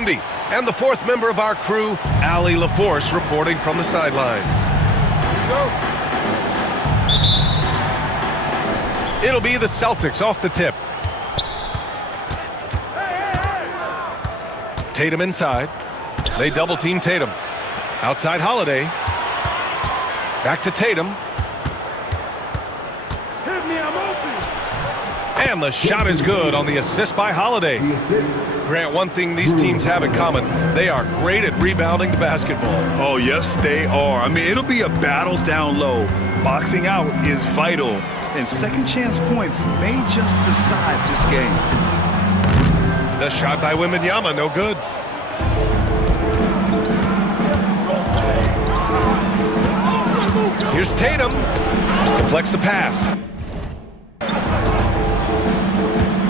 Gundy. And the fourth member of our crew, Allie LaForce, reporting from the sidelines. It'll be the Celtics off the tip. Tatum inside. They double-team Tatum. Outside Holiday. Back to Tatum. And the shot is good on the assist by Holiday. Grant, one thing these teams have in common, they are great at rebounding the basketball. Oh, yes, they are. I mean, it'll be a battle down low. Boxing out is vital, and second chance points may just decide this game. The shot by Wembanyama, no good. Here's Tatum. Deflects the pass.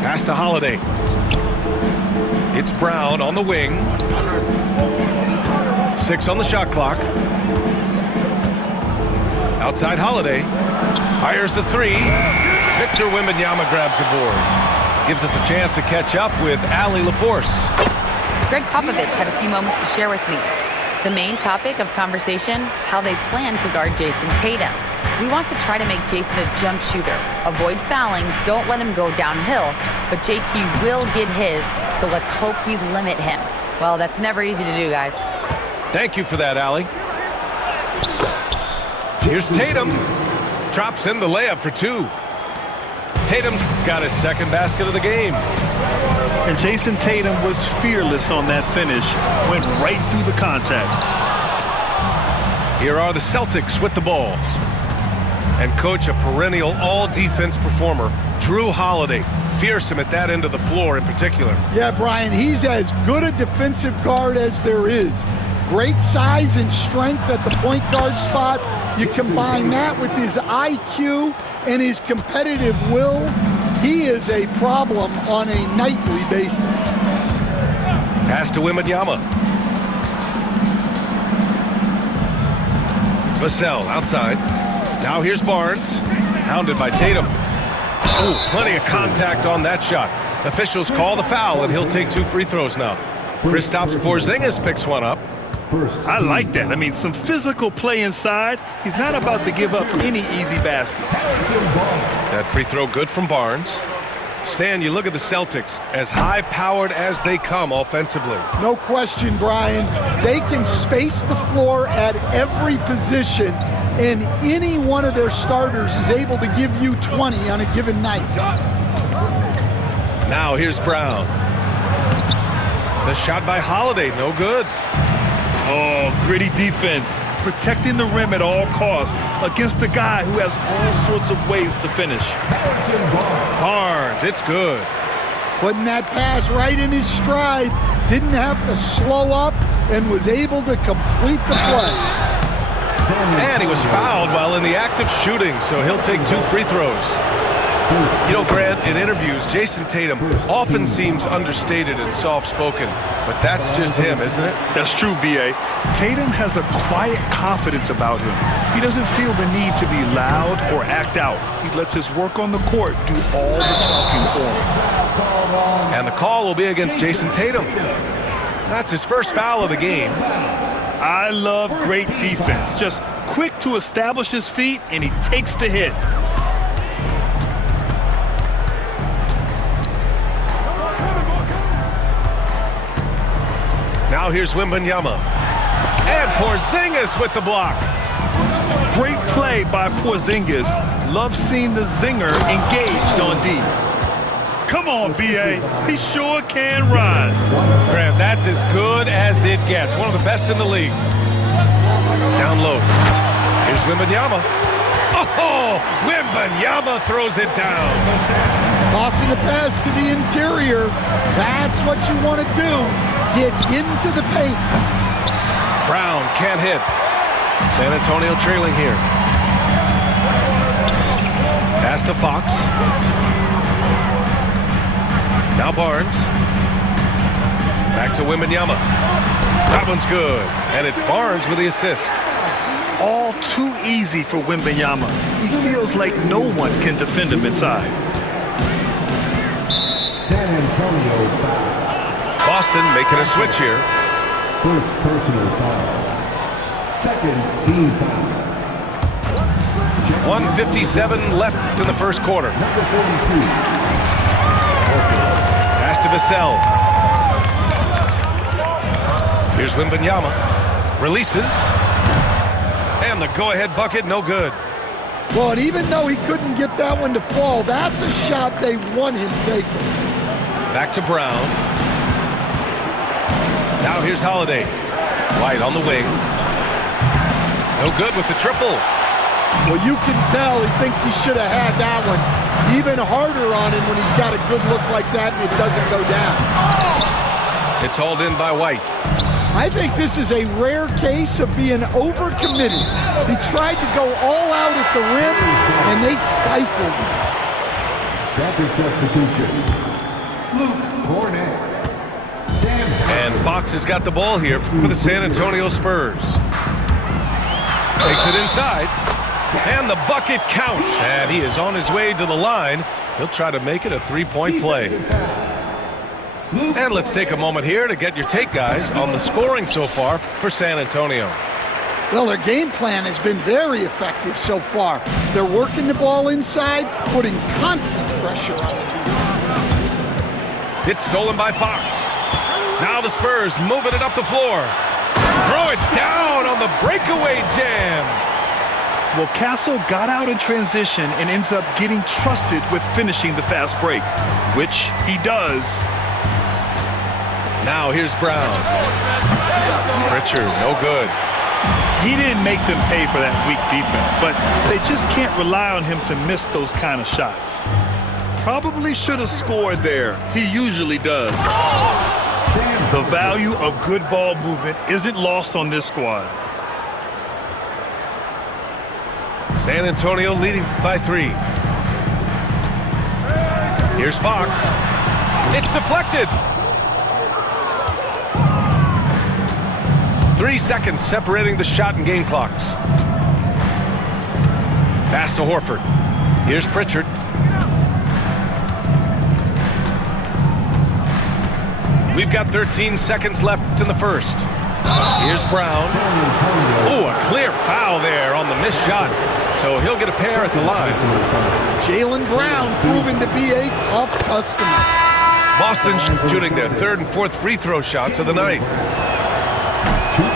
Pass to Holiday. It's Brown on the wing. 6 on the shot clock. Outside Holiday. Fires the 3. Victor Wembanyama grabs the board. Gives us a chance to catch up with Allie LaForce. Greg Popovich had a few moments to share with me. The main topic of conversation, how they plan to guard Jason Tatum. We want to try to make Jason a jump shooter. Avoid fouling, don't let him go downhill, but JT will get his, so let's hope we limit him. Well, that's never easy to do, guys. Thank you for that, Allie. Here's Tatum. Drops in the layup for 2. Tatum's got his second basket of the game. And Jason Tatum was fearless on that finish. Went right through the contact. Here are the Celtics with the ball. And coach, a perennial all-defense performer, Jrue Holiday. Fearsome at that end of the floor in particular. Yeah, Brian, he's as good a defensive guard as there is. Great size and strength at the point guard spot. You combine that with his IQ and his competitive will, he is a problem on a nightly basis. Pass to Wembanyama. Vassell outside. Now here's Barnes. Hounded by Tatum. Oh, plenty of contact on that shot. Officials call the foul, and he'll take 2 free throws now. Kristaps Porzingis picks one up. I like that. I mean, some physical play inside. He's not about to give up any easy baskets. That free throw good from Barnes. Stan, you look at the Celtics, as high-powered as they come offensively. No question, Brian. They can space the floor at every position, and any one of their starters is able to give you 20 on a given night. Now here's Brown. The shot by Holiday, no good. Oh, gritty defense, protecting the rim at all costs against a guy who has all sorts of ways to finish. Barnes, it's good. Putting that pass right in his stride, didn't have to slow up, and was able to complete the play. And he was fouled while in the act of shooting, so he'll take 2 free throws. You know, Grant, in interviews, Jason Tatum often seems understated and soft-spoken, but that's just him, isn't it? That's true, B.A. Tatum has a quiet confidence about him. He doesn't feel the need to be loud or act out. He lets his work on the court do all the talking for him. And the call will be against Jason Tatum. That's his first foul of the game. I love great defense. Just quick to establish his feet, and he takes the hit. Now here's Wembanyama. And Porzingis with the block. Great play by Porzingis. Love seeing the zinger engaged on D. Come on, B.A. He sure can rise. Grant, that's as good as it gets. One of the best in the league. Down low. Here's Wembanyama. Oh, Wembanyama throws it down. Tossing the pass to the interior. That's what you want to do. Get into the paint. Brown can't hit. San Antonio trailing here. Pass to Fox. Now Barnes. Back to Wembanyama. That one's good. And it's Barnes with the assist. All too easy for Wembanyama. He feels like no one can defend him inside. San Antonio foul. Boston making a switch here. First personal foul. Second team foul. 1:57 left in the first quarter. Number 42. Pass to Vassell. Here's Wembanyama. Releases. And the go-ahead bucket, no good. Well, and even though he couldn't get that one to fall, that's a shot they want him taking. Back to Brown. Now here's Holiday. White on the wing. No good with the triple. Well, you can tell he thinks he should have had that one. Even harder on him when he's got a good look like that and it doesn't go down. It's hauled in by White. I think this is a rare case of being overcommitted. He tried to go all out at the rim, and they stifled him. Second substitution. Luke Kornet. And Fox has got the ball here for the San Antonio Spurs. Takes it inside. And the bucket counts. And he is on his way to the line. He'll try to make it a three-point play. And let's take a moment here to get your take, guys, on the scoring so far for San Antonio. Well, their game plan has been very effective so far. They're working the ball inside, putting constant pressure on the defense. It's stolen by Fox. Now the Spurs moving it up the floor. Throw it down on the breakaway jam. Well, Castle got out in transition and ends up getting trusted with finishing the fast break, which he does. Now here's Brown. Pritchard, no good. He didn't make them pay for that weak defense, but they just can't rely on him to miss those kind of shots. Probably should have scored there. He usually does. The value of good ball movement isn't lost on this squad. San Antonio leading by 3. Here's Fox. It's deflected. 3 seconds separating the shot and game clocks. Pass to Horford. Here's Pritchard. We've got 13 seconds left in the first. Here's Brown. Oh, a clear foul there on the missed shot. So he'll get a pair at the line. Jaylen Brown proven to be a tough customer. Boston shooting their third and fourth free throw shots of the night.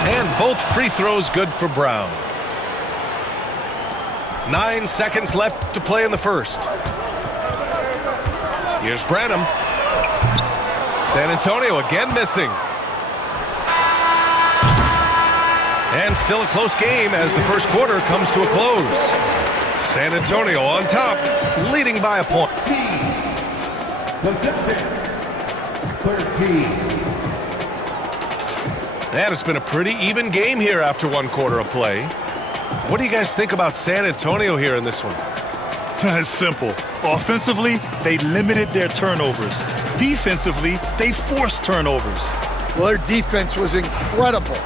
And both free throws good for Brown. 9 seconds left to play in the first. Here's Branham. San Antonio again missing. And still a close game as the first quarter comes to a close. San Antonio on top, leading by a point. The Celtics. 13. And it's been a pretty even game here after one quarter of play. What do you guys think about San Antonio here in this one? It's simple. Offensively, they limited their turnovers. Defensively, they forced turnovers. Well, their defense was incredible,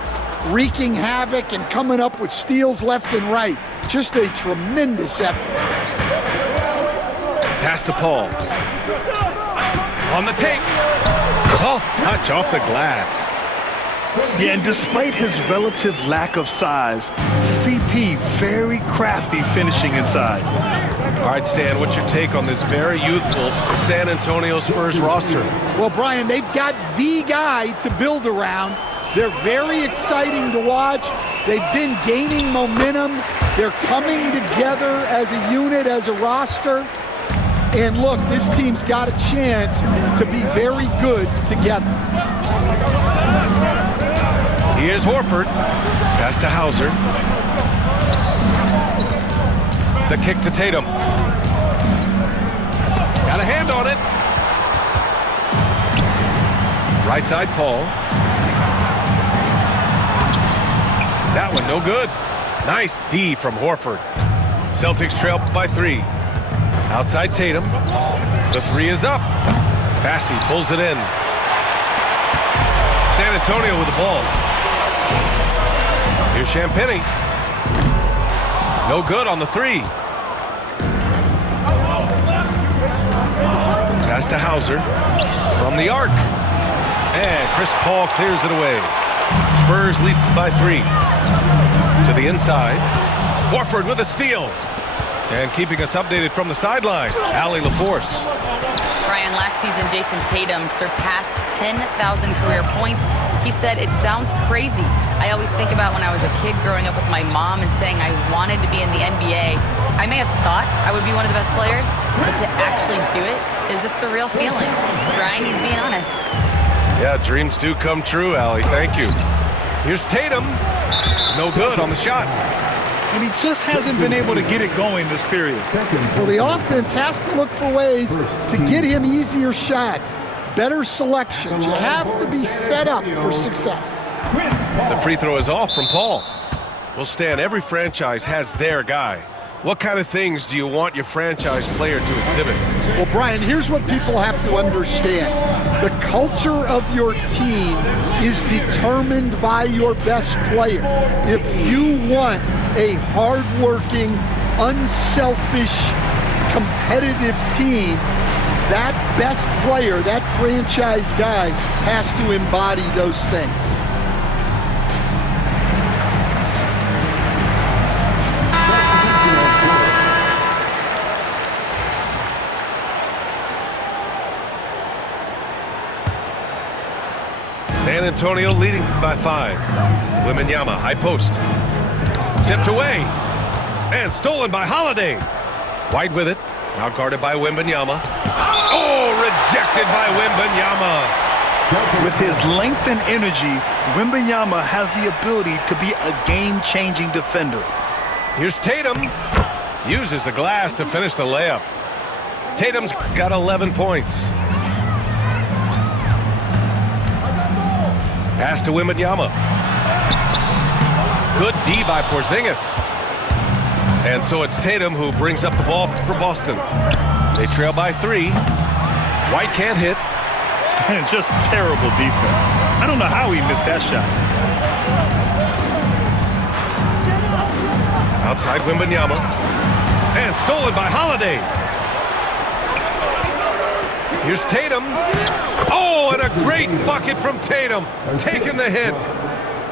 wreaking havoc and coming up with steals left and right. Just a tremendous effort. Pass to Paul. On the take. Soft touch off the glass. Yeah, and despite his relative lack of size, CP very crafty finishing inside. All right, Stan, what's your take on this very youthful San Antonio Spurs roster? Well, Brian, they've got the guy to build around. They're very exciting to watch. They've been gaining momentum. They're coming together as a unit, as a roster. And look, this team's got a chance to be very good together. Here's Horford. Pass to Hauser. The kick to Tatum. Got a hand on it. Right side, Paul. That one no good. Nice D from Horford. Celtics trail by 3. Outside Tatum. The 3 is up. Bassey pulls it in. San Antonio with the ball. Here's Champagnie. No good on the 3. Pass to Hauser from the arc. And Chris Paul clears it away. Spurs lead by 3. To the inside. Horford with a steal. And keeping us updated from the sideline, Allie LaForce. Brian, last season, Jason Tatum surpassed 10,000 career points. He said, "It sounds crazy. I always think about when I was a kid growing up with my mom and saying I wanted to be in the NBA. I may have thought I would be one of the best players, but to actually do it is a surreal feeling." Brian, he's being honest. Yeah, dreams do come true, Allie. Thank you. Here's Tatum. No good on the shot. And he just hasn't been able to get it going this period. Well, the offense has to look for ways to get him easier shots, better selections. You have to be set up for success. The free throw is off from Paul. Well, Stan, every franchise has their guy. What kind of things do you want your franchise player to exhibit? Well, Brian, here's what people have to understand. The culture of your team is determined by your best player. If you want a hardworking, unselfish, competitive team, that best player, that franchise guy, has to embody those things. San Antonio leading by 5. Wembanyama, high post. Tipped away. And stolen by Holiday. White with it. Now guarded by Wembanyama. Oh, rejected by Wembanyama. With his length and energy, Wembanyama has the ability to be a game-changing defender. Here's Tatum. Uses the glass to finish the layup. Tatum's got 11 points. Pass to Wembanyama. Good D by Porzingis. And so it's Tatum who brings up the ball for Boston. They trail by 3. White can't hit. And just terrible defense. I don't know how he missed that shot. Outside Wembanyama. And stolen by Holiday. Here's Tatum. Oh, and a great bucket from Tatum. Taking the hit.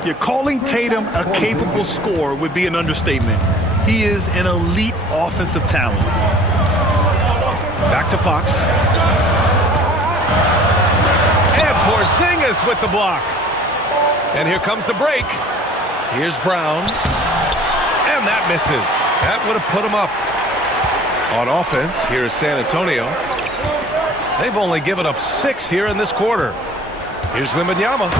You're calling Tatum a capable scorer would be an understatement. He is an elite offensive talent. Back to Fox. And Porzingis with the block. And here comes the break. Here's Brown. And that misses. That would have put him up. On offense, here is San Antonio. They've only given up 6 here in this quarter. Here's Wembanyama.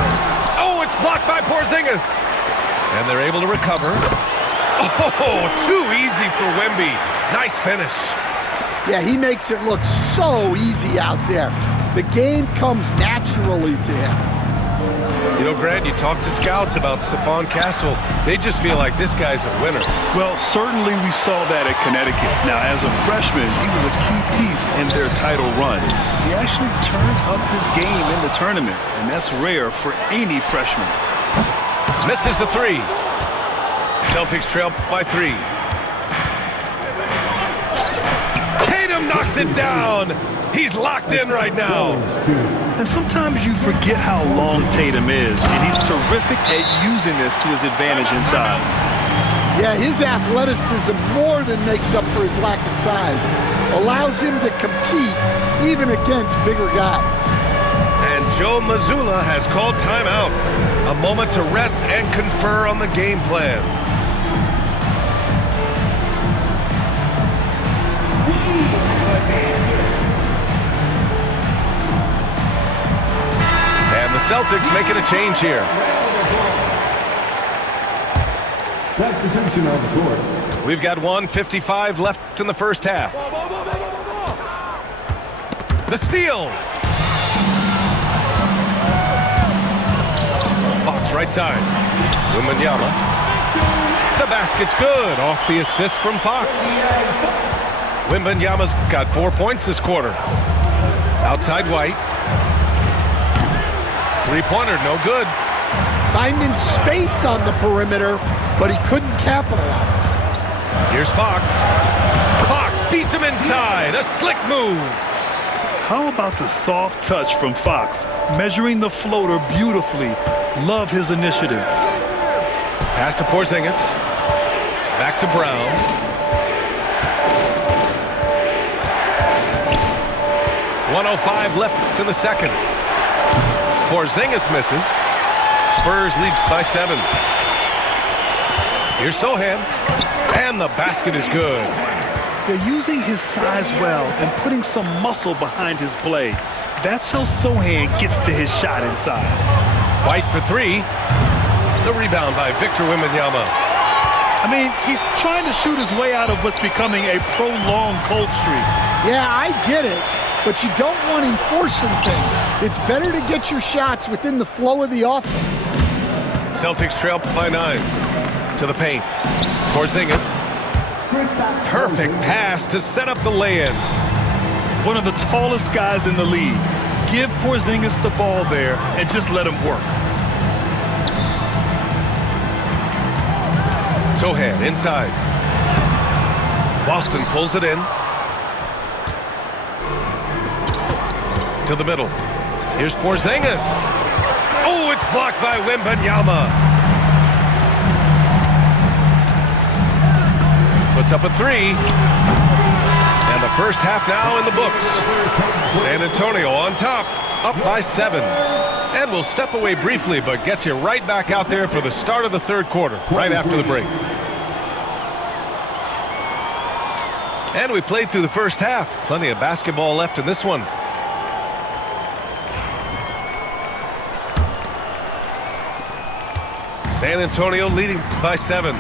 Oh, it's blocked by Porzingis. And they're able to recover. Oh, too easy for Wemby. Nice finish. Yeah, he makes it look so easy out there. The game comes naturally to him. You know, Grant, you talk to scouts about Stephon Castle. They just feel like this guy's a winner. Well, certainly we saw that at Connecticut. Now, as a freshman, he was a key piece in their title run. He actually turned up his game in the tournament, and that's rare for any freshman. Misses the 3. Celtics trail by 3. Tatum knocks it down. He's locked in right now. And sometimes you forget how long Tatum is, and he's terrific at using this to his advantage inside. Yeah, his athleticism more than makes up for his lack of size. Allows him to compete even against bigger guys. And Joe Mazzulla has called timeout. A moment to rest and confer on the game plan. And the Celtics making a change here. Substitution on the court. We've got 1:55 left in the first half. The steal. Fox right side. Wembanyama. The basket's good. Off the assist from Fox. Wembanyama's got 4 points this quarter. Outside White. Three-pointer, no good. Finding space on the perimeter, but he couldn't capitalize. Here's Fox. Fox beats him inside. A slick move. How about the soft touch from Fox, measuring the floater beautifully? Love his initiative. Pass to Porzingis. Back to Brown. .105 left in the second. Porzingis misses. Spurs lead by 7. Here's Sohan. And the basket is good. They're using his size well and putting some muscle behind his play. That's how Sohan gets to his shot inside. White for 3. The rebound by Victor Wembanyama. I mean, he's trying to shoot his way out of what's becoming a prolonged cold streak. Yeah, I get it, but you don't want him forcing things. It's better to get your shots within the flow of the offense. Celtics trail by 9. To the paint. Porzingis. Perfect pass to set up the lay-in. One of the tallest guys in the league. Give Porzingis the ball there and just let him work. Sohan inside. Boston pulls it in. To the middle. Here's Porzingis. Oh, it's blocked by Wembanyama. Puts up a 3. And the first half now in the books. San Antonio on top, up by 7. And we'll step away briefly, but get you right back out there for the start of the third quarter, right after the break. And we played through the first half. Plenty of basketball left in this one. San Antonio leading by 7.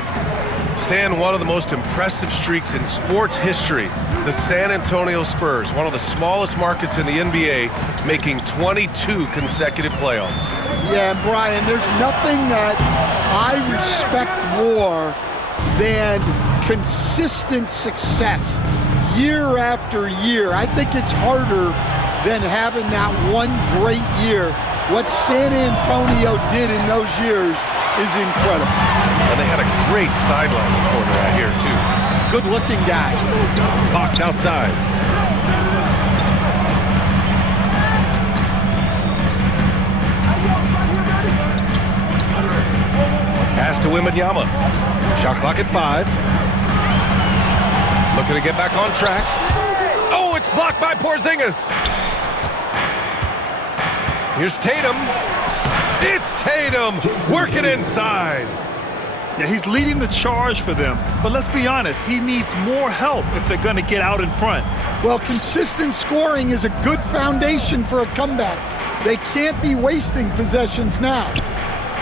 Stan, one of the most impressive streaks in sports history. The San Antonio Spurs, one of the smallest markets in the NBA, making 22 consecutive playoffs. Yeah, and Brian, there's nothing that I respect more than consistent success year after year. I think it's harder than having that one great year. What San Antonio did in those years is incredible. And they had a great sideline reporter out here, too. Good-looking guy. Fox outside. Pass to Wembanyama. Shot clock at 5. Looking to get back on track. Oh, it's blocked by Porzingis. Here's Tatum. It's Tatum working inside. Yeah, he's leading the charge for them, but let's be honest, he needs more help if they're going to get out in front. Well, consistent scoring is a good foundation for a comeback. They can't be wasting possessions now.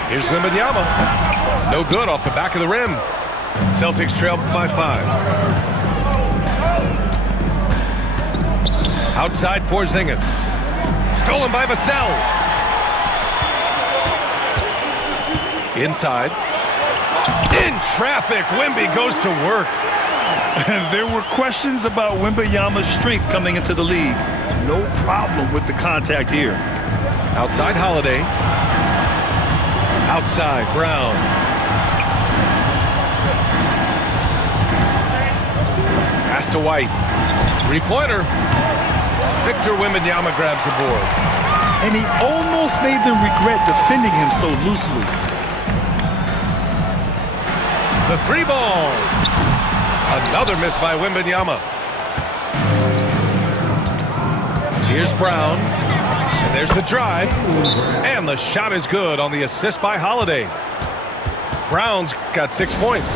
Here's Wembanyama. No good off the back of the rim. Celtics trail by 5. Outside Porzingis. Stolen by Vassell. Inside. In traffic, Wemby goes to work. There were questions about Wembanyama's strength coming into the league. No problem with the contact here. Outside Holiday. Outside Brown. Pass to White. Three-pointer. Victor Wembanyama grabs the board. And he almost made them regret defending him so loosely. The 3-ball. Another miss by Wembanyama. Here's Brown. And there's the drive. And the shot is good on the assist by Holiday. Brown's got 6 points.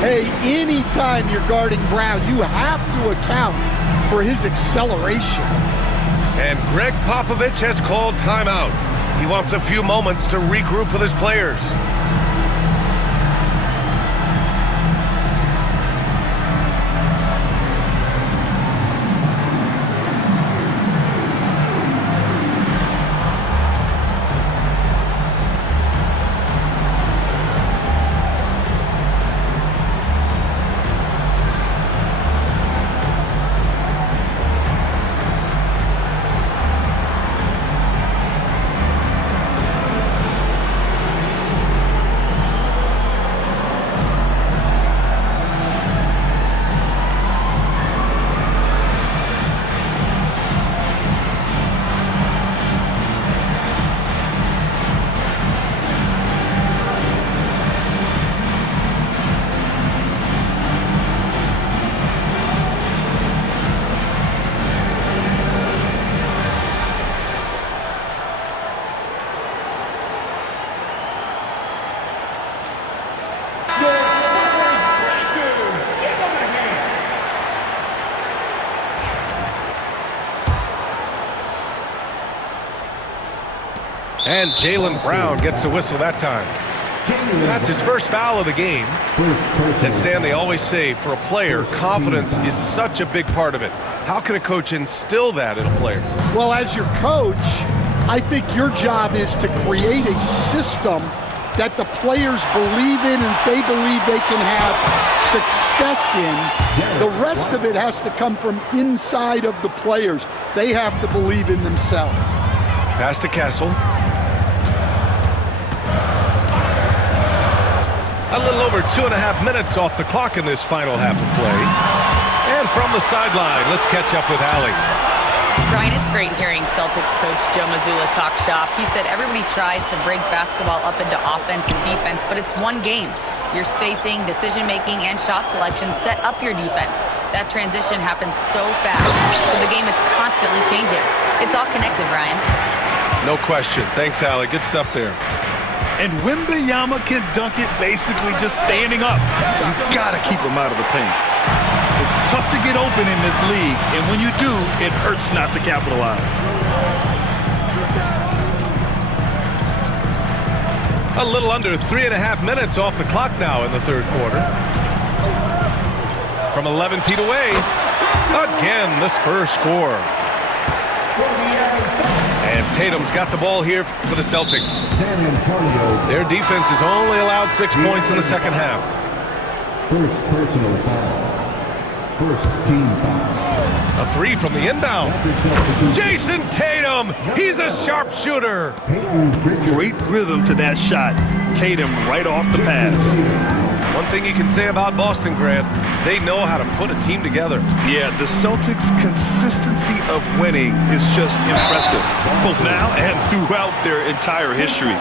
Hey, anytime you're guarding Brown, you have to account for his acceleration. And Greg Popovich has called timeout. He wants a few moments to regroup with his players. And Jaylen Brown gets a whistle that time. That's his first foul of the game. And Stan, they always say, for a player, confidence is such a big part of it. How can a coach instill that in a player? Well, as your coach, I think your job is to create a system that the players believe in and they believe they can have success in. The rest of it has to come from inside of the players. They have to believe in themselves. Pass to Castle. A little over 2.5 minutes off the clock in this final half of play. And from the sideline, let's catch up with Allie. Brian, it's great hearing Celtics coach Joe Mazzulla talk shop. He said everybody tries to break basketball up into offense and defense, but it's one game. Your spacing, decision-making, and shot selection set up your defense. That transition happens so fast, so the game is constantly changing. It's all connected, Brian. No question. Thanks, Allie. Good stuff there. And Wembanyama can dunk it basically just standing up. You gotta keep him out of the paint. It's tough to get open in this league, and when you do, it hurts not to capitalize. A little under 3.5 minutes off the clock now in the third quarter. From 11 feet away, again the Spurs score. And Tatum's got the ball here for the Celtics. San Antonio. Their defense has only allowed 6 points in the second half. First personal foul. First team foul. A three from the inbound. Jason Tatum! He's a sharpshooter! Great rhythm to that shot. Tatum right off the pass. One thing you can say about Boston, Grant, they know how to put a team together. Yeah, the Celtics' consistency of winning is just impressive, both now and throughout their entire history.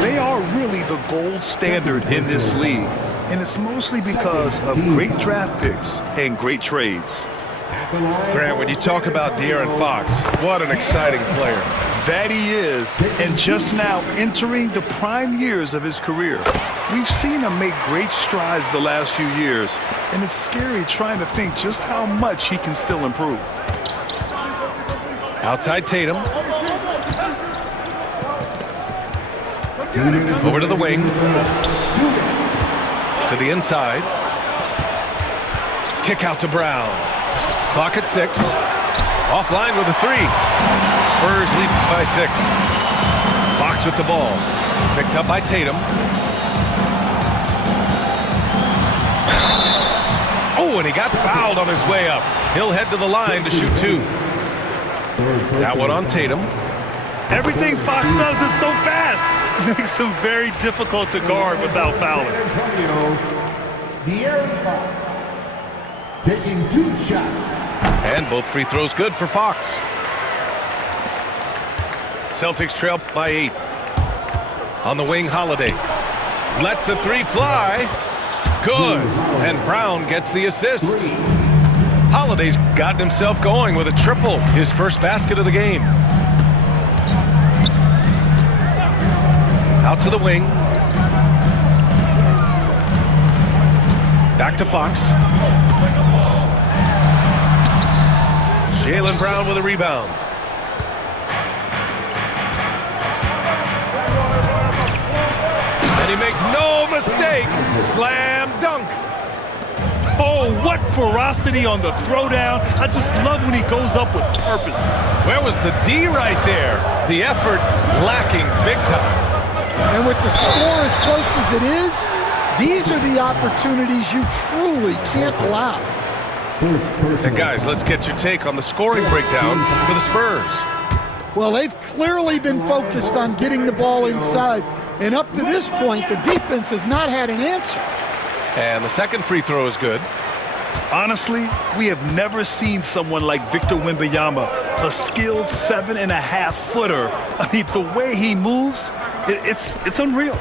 They are really the gold standard in this league, and it's mostly because of great draft picks and great trades. Grant, when you talk about De'Aaron Fox, what an exciting player. That he is, and just now entering the prime years of his career. We've seen him make great strides the last few years, and it's scary trying to think just how much he can still improve. Outside Tatum. Over to the wing. To the inside. Kick out to Brown. Clock at 6. Offline with a 3. Spurs lead by 6. Fox with the ball. Picked up by Tatum. Oh, and he got fouled on his way up. He'll head to the line to shoot 2. That one on Tatum. Everything Fox does is so fast. It makes him very difficult to guard without fouling. De'Aaron Fox taking 2 shots. And both free throws good for Fox. Celtics trail by 8. On the wing, Holiday. Lets the 3 fly. Good. And Brown gets the assist. Holiday's gotten himself going with a triple. His first basket of the game. Out to the wing. Back to Fox. Jaylen Brown with a rebound. And he makes no mistake. Slam dunk. Oh, what ferocity on the throwdown. I just love when he goes up with purpose. Where was the D right there? The effort lacking big time. And with the score as close as it is, these are the opportunities you truly can't allow. And guys, let's get your take on the scoring breakdown for the Spurs. Well, they've clearly been focused on getting the ball inside. And up to this point, the defense has not had an answer. And the second free throw is good. Honestly, we have never seen someone like Victor Wembanyama, a skilled 7.5-footer. I mean, the way he moves, it's unreal.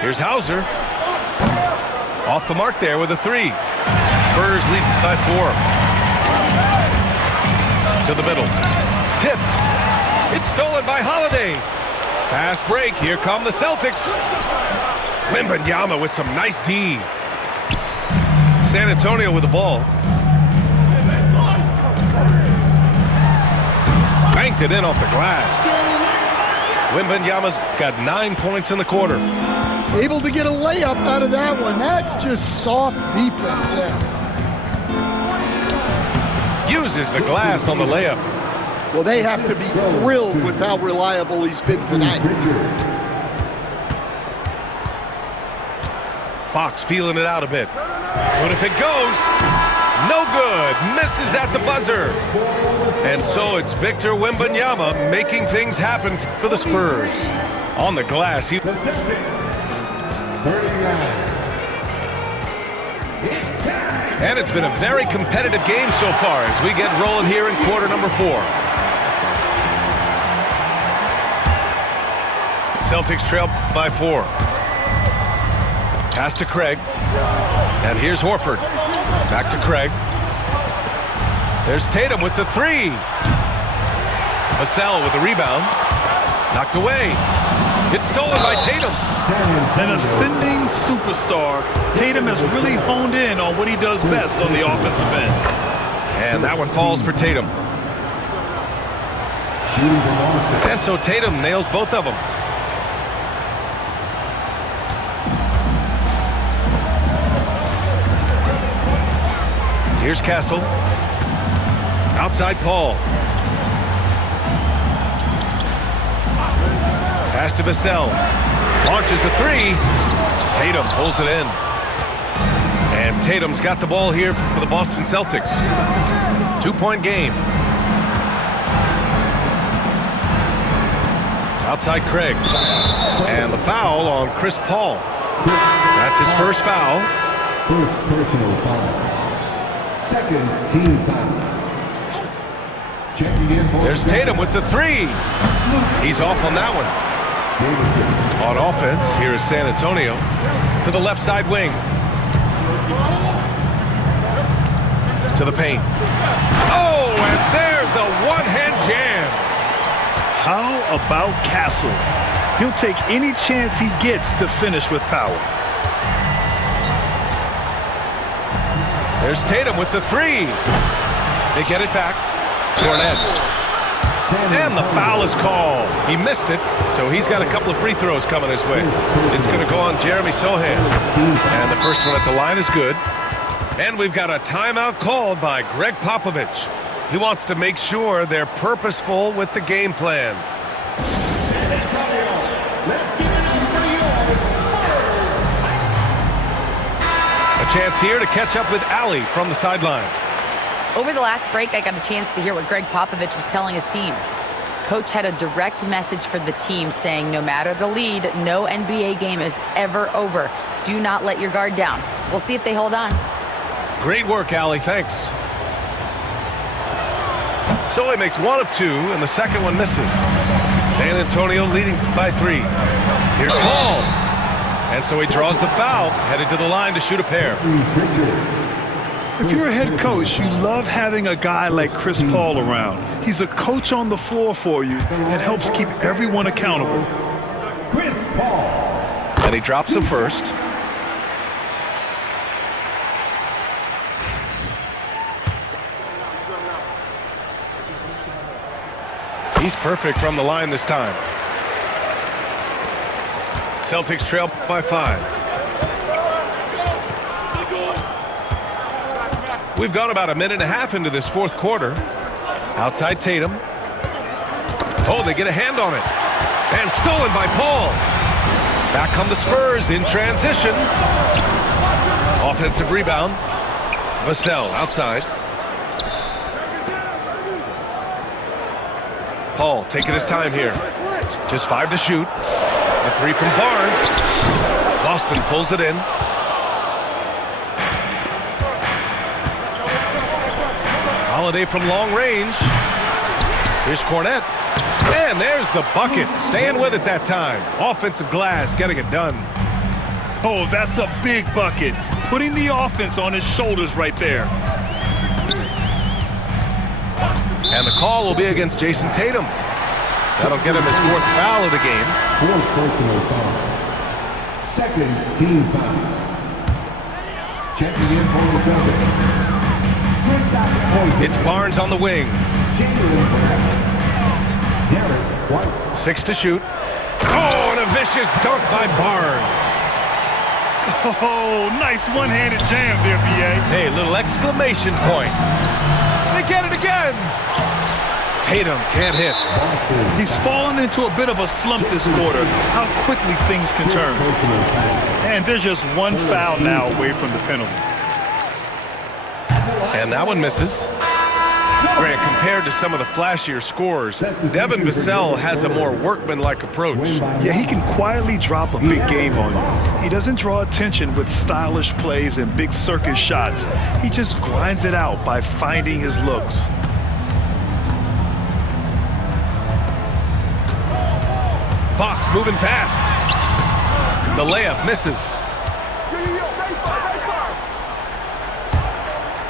Here's Hauser. Off the mark there with a 3. Spurs lead by 4. To the middle. Tipped. It's stolen by Holiday. Fast break. Here come the Celtics. Wembanyama with some nice D. San Antonio with the ball. Banked it in off the glass. Wembanyama's got 9 points in the quarter. Able to get a layup out of that one. That's just soft defense there. Uses the glass on the layup. Well, they have to be thrilled with how reliable he's been tonight. Fox feeling it out a bit. But if it goes, no good. Misses at the buzzer. And so it's Victor Wembanyama making things happen for the Spurs. On the glass, he... The Celtics, 39. It's time. And it's been a very competitive game so far as we get rolling here in quarter number 4. Celtics trail by 4. Pass to Craig. And here's Horford. Back to Craig. There's Tatum with the 3. Vassell with the rebound. Knocked away. It's stolen by Tatum. An ascending superstar, Tatum has really honed in on what he does best on the offensive end. And that one falls for Tatum. And so Tatum nails both of them. Here's Castle. Outside Paul. Pass to Vassell. Launches a 3. Tatum pulls it in. And Tatum's got the ball here for the Boston Celtics. 2-point game. Outside Craig. And the foul on Chris Paul. That's his first foul. First personal foul. Second team foul. Checking in for There's Tatum with the 3. He's off on that one. On offense, here is San Antonio to the left side wing. To the paint. Oh, and there's a one-hand jam. How about Castle? He'll take any chance he gets to finish with power. There's Tatum with the 3. They get it back. Cornette. And the foul is called. He missed it, so he's got a couple of free throws coming his way. It's going to go on Jeremy Sohan. And the first one at the line is good. And we've got a timeout called by Greg Popovich. He wants to make sure they're purposeful with the game plan. A chance here to catch up with Allie from the sideline. Over the last break, I got a chance to hear what Greg Popovich was telling his team. Coach had a direct message for the team saying no matter the lead, no NBA game is ever over. Do not let your guard down. We'll see if they hold on. Great work, Allie. Thanks. So he makes 1 of 2, and the second one misses. San Antonio leading by 3. Here's Paul. And so he draws the foul, headed to the line to shoot a pair. If you're a head coach, you love having a guy like Chris Paul around. He's a coach on the floor for you and helps keep everyone accountable. Chris Paul. And he drops him first. He's perfect from the line this time. Celtics trail by 5. We've gone about a minute and a half into this fourth quarter. Outside Tatum. Oh, they get a hand on it. And stolen by Paul. Back come the Spurs in transition. Offensive rebound. Vassell outside. Paul taking his time here. Just 5 to shoot. A 3 from Barnes. Boston pulls it in. Holiday from long range. Here's Cornette. And there's the bucket. Staying with it that time. Offensive glass, getting it done. Oh, that's a big bucket. Putting the offense on his shoulders right there. And the call will be against Jason Tatum. That'll get him his 4th foul of the game. 4th personal foul. Second team foul. Checking in for the Celtics. It's Barnes on the wing. 6 to shoot. Oh, and a vicious dunk by Barnes. Oh, nice one-handed jam there, B.A. Hey, little exclamation point. They get it again. Tatum can't hit. He's fallen into a bit of a slump this quarter. How quickly things can turn. And there's just one foul now away from the penalty. And that one misses. Grant, compared to some of the flashier scorers, Devin Vassell has a more workmanlike approach. Yeah, he can quietly drop a big game on you. He doesn't draw attention with stylish plays and big circus shots. He just grinds it out by finding his looks. Fox moving fast. The layup misses.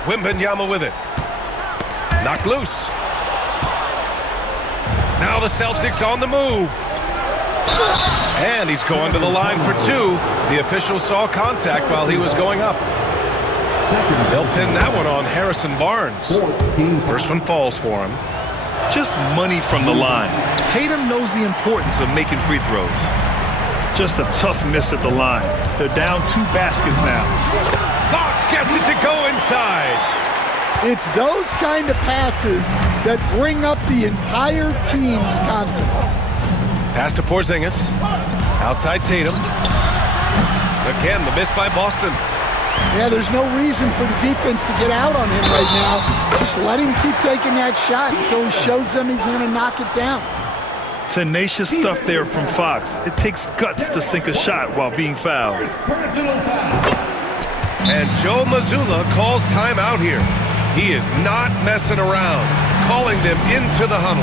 Wembanyama with it. Knocked loose. Now the Celtics on the move. And he's going to the line for two. The official saw contact while he was going up. They'll pin that one on Harrison Barnes. First one falls for him. Just money from the line. Tatum knows the importance of making free throws. Just a tough miss at the line. They're down 2 baskets now. Fox gets it to go inside. It's those kind of passes that bring up the entire team's confidence. Pass to Porzingis. Outside Tatum. Again, the miss by Boston. Yeah, there's no reason for the defense to get out on him right now. Just let him keep taking that shot until he shows them he's going to knock it down. Tenacious stuff there from Fox. It takes guts to sink a shot while being fouled. And Joe Mazzulla calls timeout here. He is not messing around, calling them into the huddle.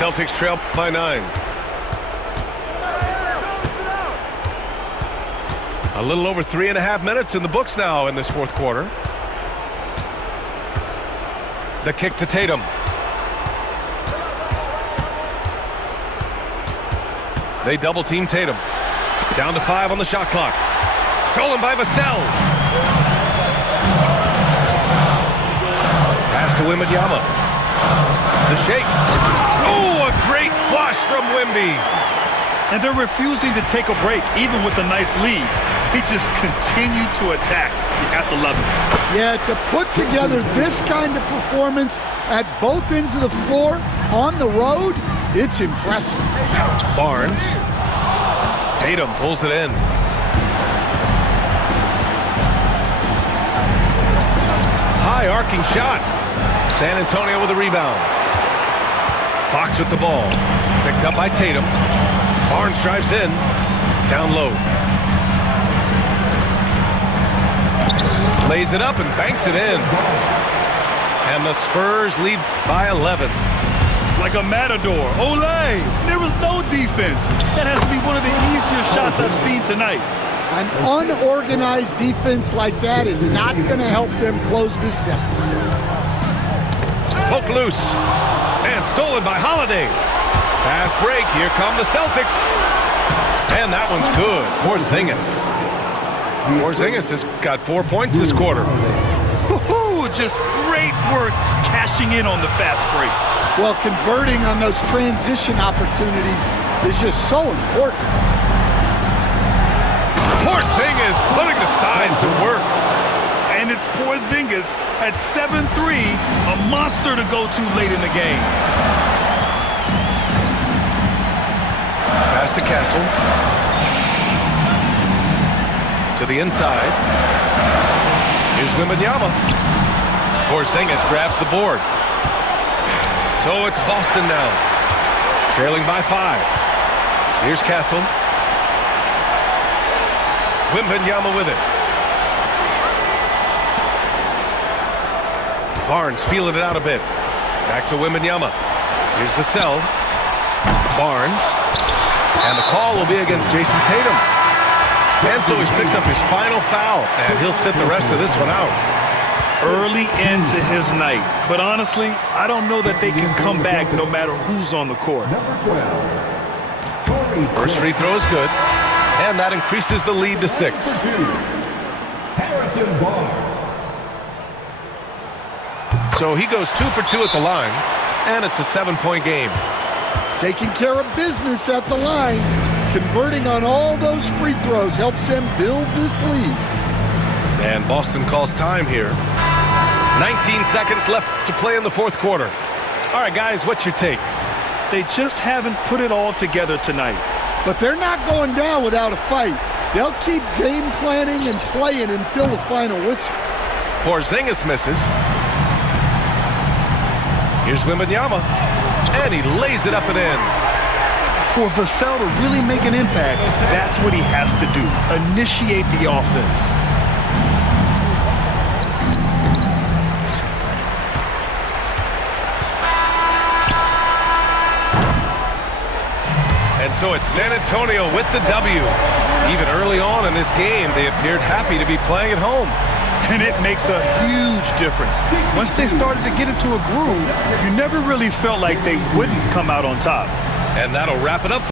Celtics trail by 9. A little over 3.5 minutes in the books now in this fourth quarter. The kick to Tatum. They double team Tatum. Down to 5 on the shot clock. Stolen by Vassell. Pass to Wembanyama. The shake. Oh, a great flush from Wemby. And they're refusing to take a break, even with a nice lead. They just continue to attack. You have to love it. Yeah, to put together this kind of performance at both ends of the floor on the road, it's impressive. Barnes. Tatum pulls it in. High arcing shot. San Antonio with a rebound. Fox with the ball. Picked up by Tatum. Barnes drives in. Down low. Lays it up and banks it in. And the Spurs lead by 11. Like a matador. Olé! There was no defense. That has to be one of the easier shots I've seen tonight. An unorganized defense like that is not going to help them close this deficit. Poke loose. And stolen by Holiday. Fast break. Here come the Celtics. And that one's good. Porzingis has got 4 points this quarter. Woohoo! Just great work cashing in on the fast break. Well, converting on those transition opportunities is just so important. Porzingis putting the size to work. And and it's Porzingis at 7'3", a monster to go to late in the game. Pass to Castle. To the inside. Here's Wembanyama. Porzingis grabs the board. So it's Boston now, trailing by 5. Here's Castle. Wembanyama with it. Barnes feeling it out a bit. Back to Wembanyama. Here's Vassell. Barnes. And the call will be against Jason Tatum. And so he's picked up his final foul, and he'll sit the rest of this one out. Early into his night. But honestly, I don't know that they can come back no matter who's on the court. Number 12. First free throw is good, and that increases the lead to 6. Harrison Barnes. So he goes 2 for 2 at the line, and it's a 7-point game. Taking care of business at the line, converting on all those free throws helps them build this lead. And Boston calls time here. 19 seconds left to play in the fourth quarter. All right, guys, what's your take? They just haven't put it all together tonight. But they're not going down without a fight. They'll keep game planning and playing until the final whistle. Porzingis misses. Here's Wembanyama, and he lays it up and in. For Vassell to really make an impact, that's what he has to do. Initiate the offense. And so it's San Antonio with the W. Even early on in this game, they appeared happy to be playing at home. And it makes a huge difference. Once they started to get into a groove, you never really felt like they wouldn't come out on top. And that'll wrap it up.